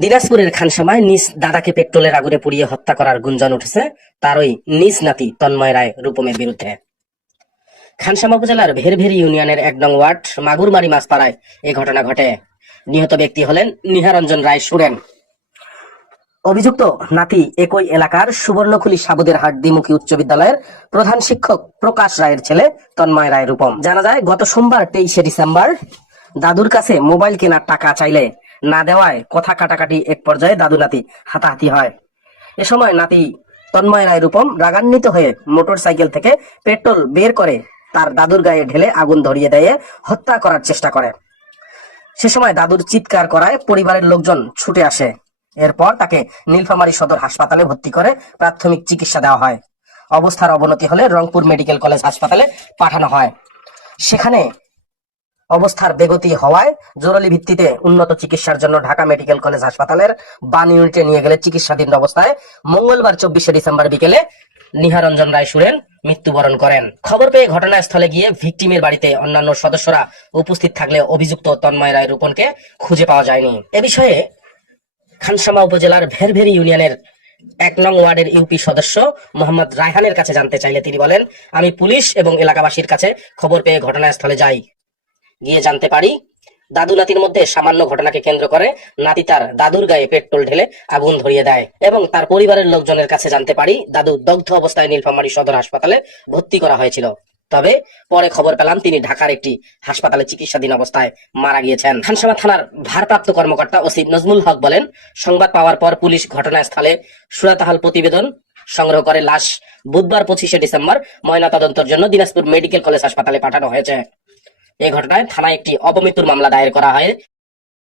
দিনাজপুরের খানসামায় নিজ দাদাকে পেট্রোলের আগুনে পুড়িয়ে হত্যা করার গুঞ্জন উঠেছে তার ওই নিজ নাতি তন্ময় রায় রূপমের বিরুদ্ধে। খানসামা উপজেলার ভেরভেরি ইউনিয়নের এক নং ওয়ার্ড মাগুরমারি মাছপাড়ায় এই ঘটনা ঘটে। নিহত ব্যক্তি হলেন নিহারঞ্জন রায় সুরেন। অভিযুক্ত নাতি একই এলাকার সুবর্ণখুলি সাবুদের হাট দ্বিমুখী উচ্চ বিদ্যালয়ের প্রধান শিক্ষক প্রকাশ রায়ের ছেলে তন্ময় রায় রূপম। জানা যায়, গত সোমবার তেইশে ডিসেম্বর দাদুর কাছে মোবাইল কেনার টাকা চাইলে না দেওয়ায় কথা কাটাকাটি এক পর্যায়ে দাদু নাতি হাতাহাতি হয়। এ সময় নাতি তন্ময় রায় রূপম রাগান্বিত হয়ে মোটর সাইকেল থেকে পেট্রোল বের করে তার দাদুর গায়ে ঢেলে আগুন ধরিয়ে দিয়ে হত্যা করার চেষ্টা করে। সে সময় দাদুর চিৎকার করায় পরিবারের লোকজন ছুটে আসে। এরপর তাকে নীলফামারী সদর হাসপাতালে ভর্তি করে প্রাথমিক চিকিৎসা দেওয়া হয়। অবস্থার অবনতি হলে রংপুর মেডিকেল কলেজ হাসপাতালে পাঠানো হয়। সেখানে অবস্থার বেগতি হওয়ায় জরুরি ভিত্তিতে উন্নত চিকিৎসার জন্য ঢাকা মেডিকেল কলেজ হাসপাতালের বান ইউনিটে নিয়ে গেলে চিকিৎসাধীন অবস্থায় মঙ্গলবার চব্বিশে ডিসেম্বর বিকেলে নিহারঞ্জন রায় সুরেন মৃত্যুবরণ করেন। খবর পেয়ে ঘটনাস্থলে গিয়ে ভিকটিমের বাড়িতে অন্যান্য সদস্যরা উপস্থিত থাকলে অভিযুক্ত তন্ময় রায় রূপনকে খুঁজে পাওয়া যায়নি। এ বিষয়ে খানসামা উপজেলার ভেরভেরি ইউনিয়নের এক নং ওয়ার্ডের ইউপি সদস্য মোহাম্মদ রায়হানের কাছে জানতে চাইলে তিনি বলেন, আমি পুলিশ এবং এলাকাবাসীর কাছে খবর পেয়ে ঘটনাস্থলে যাই। গিয়ে জানতে পারি। দাদু নাতির মধ্যে সামান্য ঘটনাকে কেন্দ্র করে নাতি তার দাদুর গায়ে পেট্রোল ঢেলে আগুন ধরিয়ে দেয় এবং তার পরিবারের লোকজনের কাছে জানতে পারি, দাদু দগ্ধ অবস্থায় নীলফামারী সদর হাসপাতালে ভর্তি করা হয়েছিল। তবে পরে খবর পেলাম, তিনি ঢাকার একটি হাসপাতালে চিকিৎসাধীন অবস্থায় মারা গিয়েছেন। খানসামা থানার ভারপ্রাপ্ত কর্মকর্তা ওসি নজমুল হক বলেন, সংবাদ পাওয়ার পর পুলিশ ঘটনাস্থলে সুরাতাহাল প্রতিবেদন সংগ্রহ করে লাশ বুধবার পঁচিশে ডিসেম্বর ময়নাতদন্তের জন্য দিনাজপুর মেডিকেল কলেজ হাসপাতালে পাঠানো হয়েছে। এই ঘটনায় থানায় একটি অপমৃত্যুর মামলা দায়ের করা হয়।